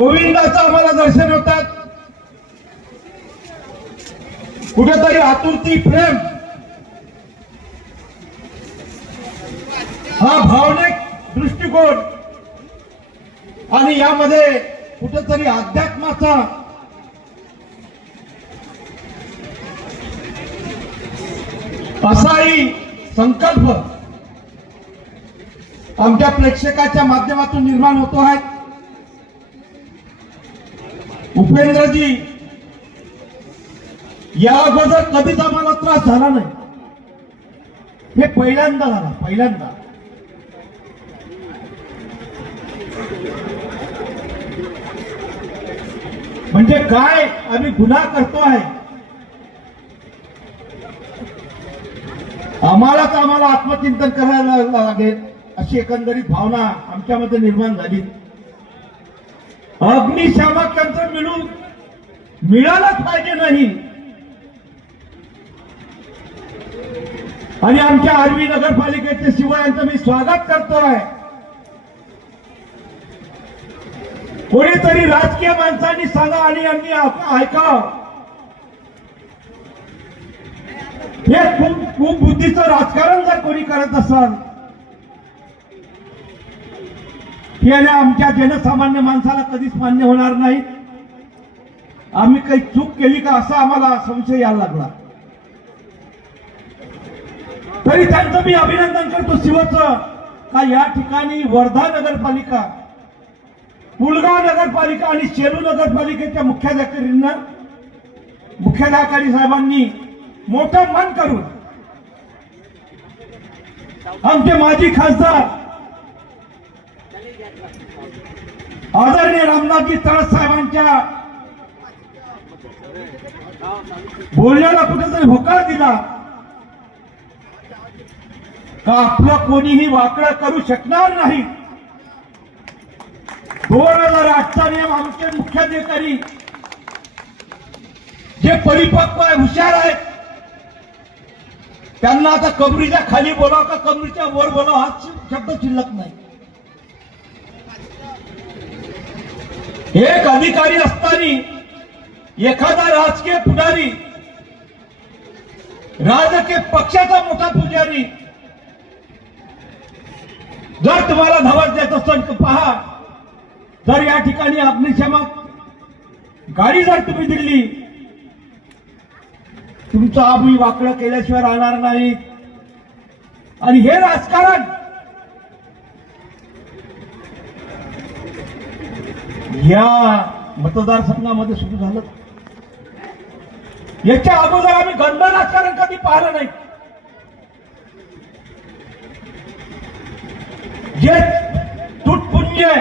गोविंदाचं आम्हाला दर्शन होतात. कुठेतरी आतुरती प्रेम. हा भावनिक दृष्टिकोन. आणि यामध्ये कुठेतरी अध्यात्माचा असाही संकल्प आमच्या प्रेक्षकाच्या माध्यमातून निर्माण होतो आहे. उपेंद्रजी या अगोदर कधीच आम्हाला त्रास झाला नाही. हे पहिल्यांदा झाला पहिल्यांदा. म्हणजे काय आम्ही गुन्हा करतो आहे? आम्हालाच आम्हाला आत्मचिंतन करायला लागेल अशी एकंदरीत भावना आमच्यामध्ये निर्माण झाली. अग्निशामक यंत्र मिळून मिळालंच पाहिजे नाही. आणि आमच्या आर्वी नगरपालिकेचे शिवाय यांचं मी स्वागत करतोय. कोणीतरी राजकीय माणसांनी सांगा आणि यांनी आप- ऐकावं. हे खूप खूप बुद्धीचं राजकारण जर कोणी करत असाल हे आमच्या जनसामान्य माणसाला कधीच मान्य होणार नाही. आम्ही काही चूक केली का असा आम्हाला संशय यायला लागला. तरी त्यांचं मी अभिनंदन करतो शिवचं का या ठिकाणी वर्धा नगरपालिका पुलगाव नगरपालिका आणि शेलू नगरपालिकेच्या मुख्याधिकाऱ्यांना मुख्याधिकारी साहेबांनी मोठं मन करून आमचे माजी खासदार आदरणीय रामदासजी तळस साहेबांच्या बोलण्याला कुठेतरी होकार दिला. का आपलं कोणीही वाकडं करू शकणार नाही? दोन हजार आठचा नियम आमचे मुख्याधिकारी जे परिपक्व आहे हुशार आहेत त्यांना आता कबरीच्या खाली बोलाव का? कबरीच्या वर बोलाव हा शब्द शिल्लक नाही. एक अधिकारी असताना एखादा राजकीय पुढारी राजकीय पक्षाचा मोठा पुजारी जर तुम्हाला धावत देत असेल तर पहा जर या ठिकाणी अग्निशमक गाडी जर तुम्ही दिली तुमचं आम्ही वाकडं केल्याशिवाय राहणार नाही आणि हे राजकारण या मतदारसंघामध्ये सुरू झालं. याच्या अगोदर आम्ही गंध राजकारण कधी पाहिलं नाही. जे तुटपुंज आहे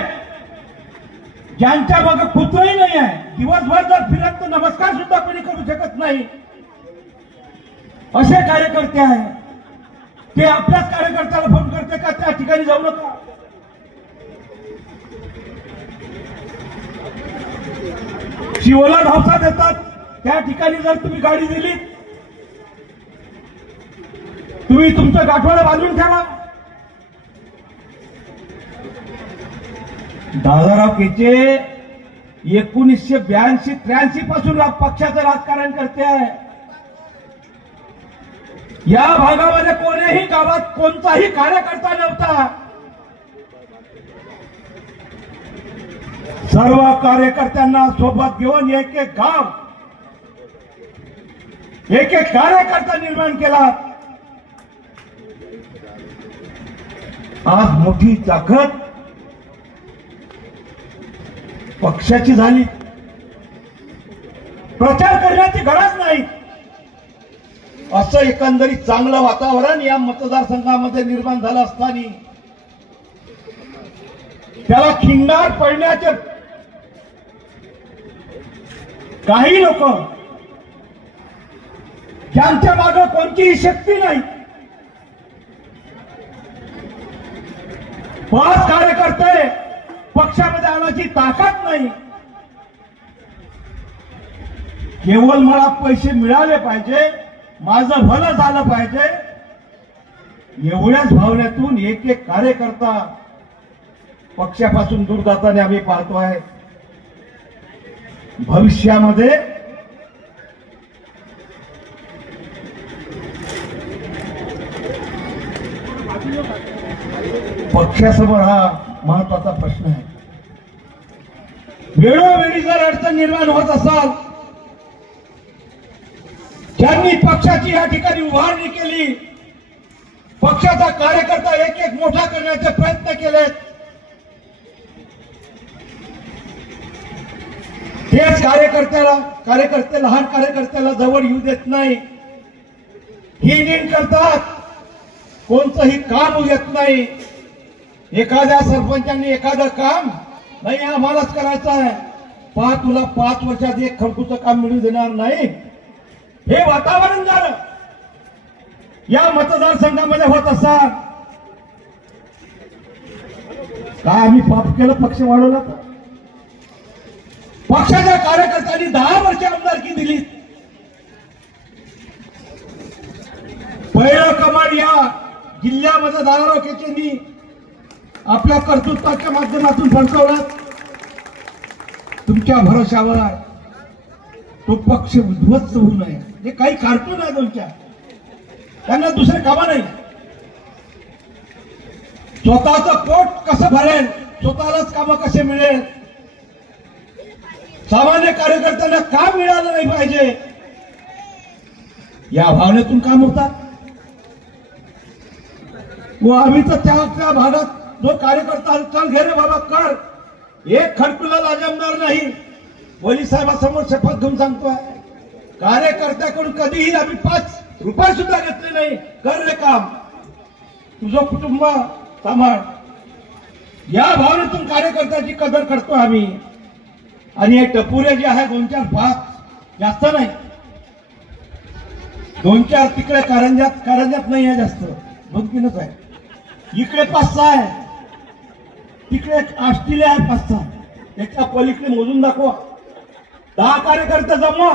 ज्यांच्या मागे कुत्रही नाही आहे दिवसभर जर फिरत तर नमस्कार सुद्धा कोणी करू शकत नाही. असे कार्यकर्ते आहे ते आपल्याच कार्यकर्त्याला फोन करते का त्या ठिकाणी जाऊ नका. जीवला धावसा देतात. त्या ठिकाणी जर तुम्ही गाडी दिली तुम्ही तुमचं गाठवाडं बांधून ठेवा. दादाराव केचे एकोणीसशे ब्याऐंशी त्र्याऐंशी पासून पक्षाचं राजकारण करते आहे. या भागामध्ये कोणीही गावात कोणताही कार्यकर्ता नव्हता. सर्व कार्यकर्त्यांना सोबत घेऊन एक एक गाव एक एक कार्यकर्ता निर्माण केला. आज मोठी ताकद पक्षाची झाली. प्रचार करण्याची गरज नाही. असं एकंदरीत चांगलं वातावरण या मतदारसंघामध्ये निर्माण झालं असताना त्याला खिंडार पडण्याचे काही लोक ज्यांच्या मागे कोणतीही शक्ती नाही. पाच कार्यकर्ते पक्षामध्ये आणायची ताकद नाही. केवळ मला पैसे मिळाले पाहिजे माझं भलं झालं पाहिजे. एवढ्याच भावनेतून एक एक कार्यकर्ता पक्षापासून दूर जाताना आम्ही पाहतो आहे भविष्यामध्ये पक्षासमोर हा महत्त्वाचा प्रश्न आहे. वेळोवेळी जर अडचण निर्माण होत असाल ज्यांनी पक्षाची या ठिकाणी उभारणी केली पक्षाचा कार्यकर्ता एक एक मोठा करण्याचे हेच कार्यकर्त्याला कार्यकर्ते लहान कार्यकर्त्याला जवळ येऊ देत नाही. ही करतात. कोणतंही काम होऊ देत नाही. एखाद्या सरपंचांनी एखादं काम नाही आम्हालाच करायचं आहे. पा तुला पाच वर्षात एक खडकूचं काम मिळू देणार नाही. हे वातावरण झालं. या मतदारसंघामध्ये होत असा. काय आम्ही पाप केलं पक्ष वाढवला तर? पक्षाच्या कार्यकर्त्यांनी दहा वर्ष आमदारकी दिली. पहिलं कमांड या जिल्ह्यामध्ये दादाराव केचेंनी आपल्या कर्तृत्वाच्या माध्यमातून फडकवला. तुमच्या भरोशावर तो पक्ष उद्ध्वस्त होऊ नये. हे काही कार्टून आहे तुमच्या. त्यांना दुसरे कामा नाही. स्वतःचं पोट कसं भरेल? स्वतःलाच कामं कसे मिळेल? सामान्य कार्यकर्त्यांना का मिळालं नाही पाहिजे? या भावनेतून काम होतात व आम्ही तर त्या त्या भागात जो कार्यकर्ता चल घे रे बाबा कर. एक खडकुला लाजमणार नाही. वली साहेबांसमोर शपथ घेऊन सांगतोय. कार्यकर्त्याकडून कधीही आम्ही पाच रुपये सुद्धा घेतले नाही. कर रे काम. तुझं कुटुंब सांभाळ. या भावनेतून कार्यकर्त्याची कदर करतो आम्ही. आणि हे टपुरे जे आहे दोन चार पाच जास्त नाही. दोन चार तिकडे कारंजात कारंजात नाही आहे जास्त. दोन तीनच आहे. इकडे पाच सहा आहे. तिकडे आष्टीले आहे पाच सहा. त्याच्या पलीकडे मोजून दाखवा. दहा कार्यकर्ते जमवा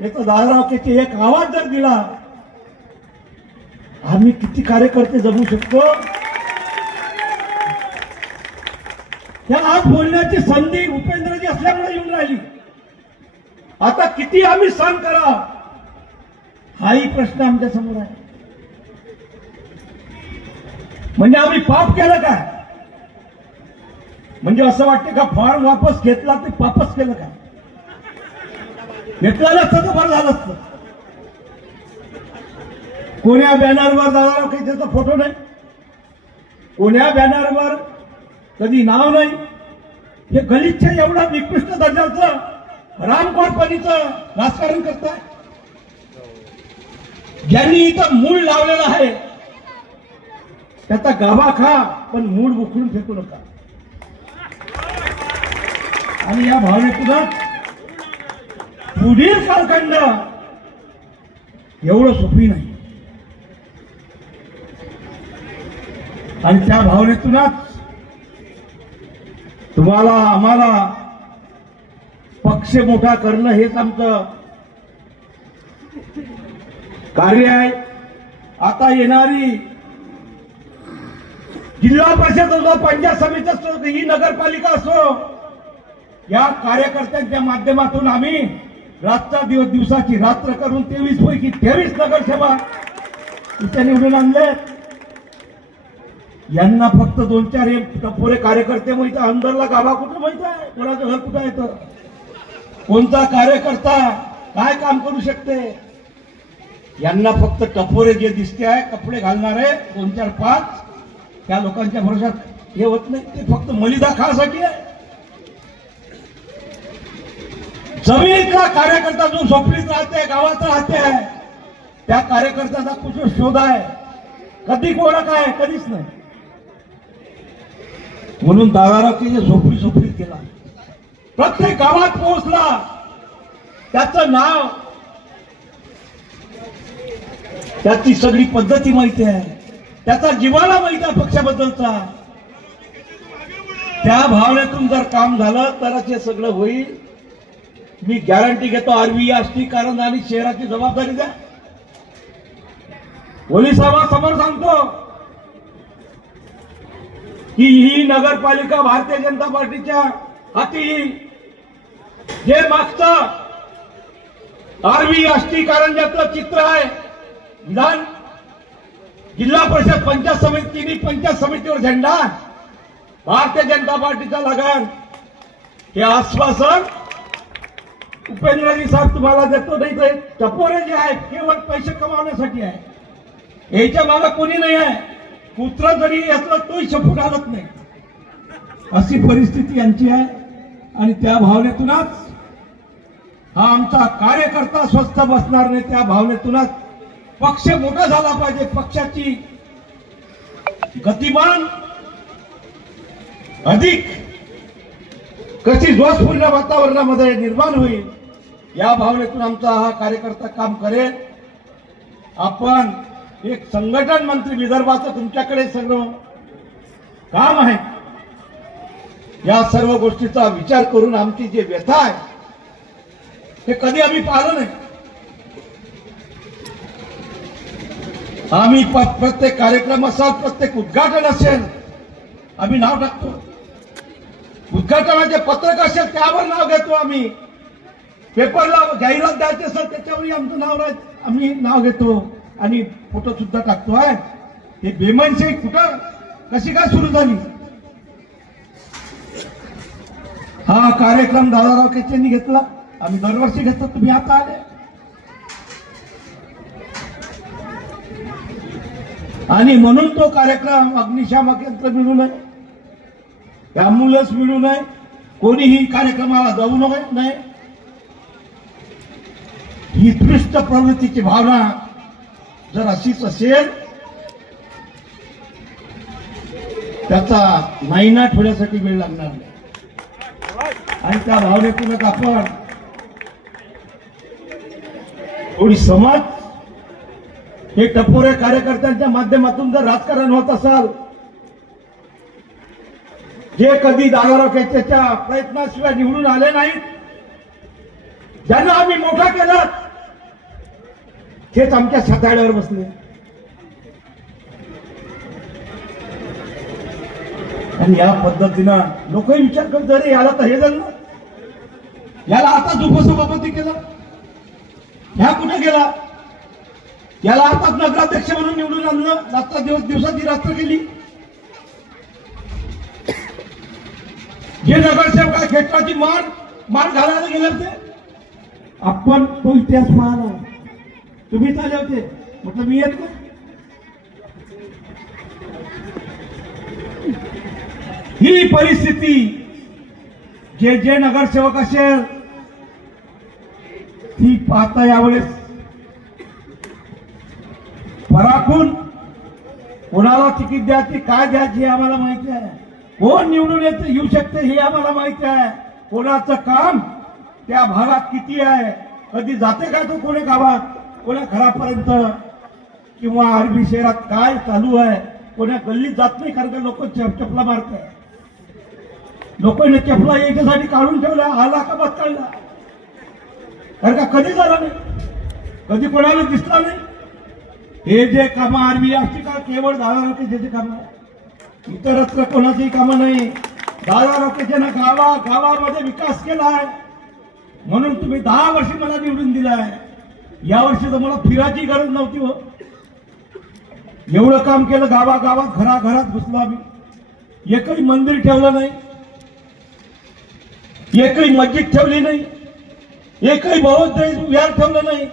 याचा त्याचे एक आवाज जर दिला आम्ही किती कार्यकर्ते जमू शकतो? या आज बोलण्याची संधी उपेंद्रजी असल्यामुळे येऊन राहिली. आता किती आम्ही सहन करा? हाही प्रश्न आमच्यासमोर आहे. म्हणजे आम्ही पाप केलं काय? म्हणजे असं वाटतं का फॉर्म वापस घेतला ते पापच केलं का घेतला नसतं तर बरं झालं असतं. कोण्या बॅनरवर दादा काही त्याचा फोटो नाही? कोण्या बॅनरवर कधी नाव नाही. हे गलिच्छ एवढा निकृष्ट दर्जाचं रामकोटपणीचं राजकारण करताय. ज्यांनी इथं मूळ लावलेलं आहे त्याचा गाभा खा पण मूळ उखडून फेकू नका. आणि या भावनेतूनच पुढील कालखंड एवढं सोपी नाही. आणि त्या भावनेतूनच तुम्हाला आम्हाला पक्ष मोठा करणं हेच आमचं कार्य आहे. आता येणारी जिल्हा परिषद असो पंचायत समिती असो ही नगरपालिका असो या कार्यकर्त्यांच्या माध्यमातून आम्ही रातचा दिवस दिवसाची रात्र करून तेवीस पैकी तेवीस नगरसेवा इथे निवडून आणले यांना फक्त दोन चार हे टपोरे कार्यकर्ते माहीत आहे. अंदरला गाभा कुठं माहीत आहे? कोणाचं घर कुठं येतं कोणता कार्यकर्ता काय काम करू शकते? यांना फक्त टपोरे जे दिसते आहे कपडे घालणारे दोन चार पाच त्या लोकांच्या भरोशात हे होत नाही. ते फक्त मलिदा खासाठी आहे. जमिनीतला कार्यकर्ता जो झोपडीत राहते गावात राहते त्या कार्यकर्त्याचा कुठं शोध आहे. कधी कोणा काय कधीच नाही. म्हणून दादाराव की झोपडी झोपडीत गेला प्रत्येक गावात पोहोचला. त्याचं नाव त्याची सगळी पद्धती माहिती आहे. त्याचा जीवाला माहिती आहे पक्षाबद्दलचा. त्या भावनेतून जर काम झालं तरच हे सगळं होईल. मी गॅरंटी घेतो आरबी असती कारण आणि शहराची जबाबदारी द्या. पोलिसांसमोर सांगतो की ही नगरपालिका भारतीय जनता पार्टीच्या हाती. येईल जे मागचं आरवी आष्टी कारंजातलं चित्र आहे विधान. जिल्हा परिषद पंचायत समितीने पंचायत समितीवर झेंडा. भारतीय जनता पार्टीचा लगान. हे आश्वासन उपेंद्रजी साहेब तुम्हाला देतो नाही ते टपोरे जे आहेत केवळ पैसे कमावण्यासाठी आहे. याच्या मागे कोणी नाही आहे. कुत्रा जरी असलं तोही शपूट घालत नाही. अशी परिस्थिती यांची आहे. आणि त्या भावनेतूनच हा आमचा कार्यकर्ता स्वस्थ बसणार नाही त्या भावनेतूनच पक्ष मोठा झाला पाहिजे. पक्षाची गतिमान अधिक कशी जोशपूर्ण वातावरणामध्ये निर्माण होईल या भावनेतून आमचा हा कार्यकर्ता काम करेल. आपण एक संघटन मंत्री विदर्भाचं तुमच्याकडे सगळं काम आहे. या सर्व गोष्टीचा विचार करून आमची जे व्यथा आहे हे कधी आम्ही पाहिलं नाही. आम्ही प्रत्येक कार्यक्रम असाल प्रत्येक उद्घाटन असेल आम्ही नाव टाकतो. उद्घाटनाचे पत्रक असेल त्यावर नाव घेतो आम्ही. पेपरला जाहिरात द्यायची असेल त्याच्यावरही आमचं नाव राहत आम्ही नाव घेतो. आणि फोटो सुद्धा टाकतो आहे. हे बेमनशाही कुठं? कशी काय सुरू झाली? हा कार्यक्रम दादाराव केचेंनी घेतला. आम्ही दरवर्षी घेतो तुम्ही आता आले. आणि म्हणून तो कार्यक्रम अग्निशामक यंत्र मिळू नये. ॲम्ब्युलन्स मिळू नये. कोणीही कार्यक्रमाला जाऊ नये. नाही. ही दृष्ट प्रवृत्तीची भावना जर अशीच असेल त्याचा नायनाट होण्यासाठी वेळ लागणार नाही. आणि त्या भावनेतूनच आपण थोडी समाज हे टपोरे कार्यकर्त्यांच्या माध्यमातून जर राजकारण होत असाल जे कधी दादाराव प्रयत्नाशिवाय निवडून आले नाहीत ज्यांना आम्ही मोठा केला तेच आमच्या छाताड्यावर बसले. आणि या पद्धतीनं लोकही विचार करत अरे याला तर हे झालं याला आताच उपसभापती केलं ह्या कुठे गेला? याला आताच नगराध्यक्ष म्हणून निवडून आणलं रात्र दिवस दिवसाची रात्र केली जे नगरसेवक आहे क्षेत्राची मान मान घालायला गेले होते आपण तो इतिहास पाहला तुम्ही चाले होते. म्हटलं मी येत नाही ही परिस्थिती जे जे नगरसेवक असेल ती पाहता यावेळेस पराकून कोणाला तिकीट द्यायची काय द्यायची हे आम्हाला माहिती आहे. कोण निवडून येत येऊ शकते हे आम्हाला माहिती आहे. कोणाचं काम त्या भागात किती आहे? कधी जाते का तो कोणी गावात? कोण्या घरापर्यंत किंवा अरबी शहरात काय चालू आहे कोण्या गल्लीत जात नाही कारण का लोक चपला मारत आहे लोकांनी चपला याच्यासाठी काढून ठेवला आला का बस काढला. कारण का कधी झाला नाही? कधी कोणाला दिसला नाही? हे जे काम आर्मी असते का केवळ दादा रोकेचे काम इतरत्र कोणाचीही कामं नाही. दादा रोकेचे गावा गावामध्ये विकास केला आहे म्हणून तुम्ही दहा वर्षी मला निवडून दिला आहे वर्षी तर मला फिरायची गरज नव्हती हो. एवढं काम केलं गावागावात घराघरात घुसलो आम्ही. एकही मंदिर ठेवलं नाही. एकही मस्जिद ठेवली नाही. एकही बौद्ध विहार ठेवलं नाही.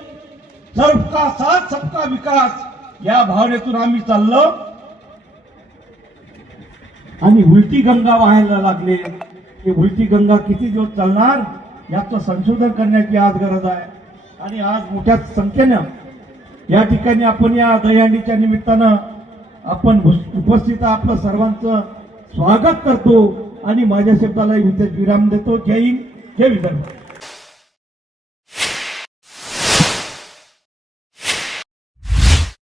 सबका साथ सबका विकास. या भावनेतून आम्ही चाललो. आणि उलटी गंगा व्हायला लागले. की उलटी गंगा किती दिवस चालणार याचं संशोधन करण्याची आज गरज आहे. आणि आज मोठ्या संख्येनं या ठिकाणी आपण या दहीहंडीच्या निमित्तानं आपण उपस्थित आपलं सर्वांचं स्वागत करतो आणि माझ्या शब्दाला इथे विराम देतो. जय हिंद जय विदर्भ.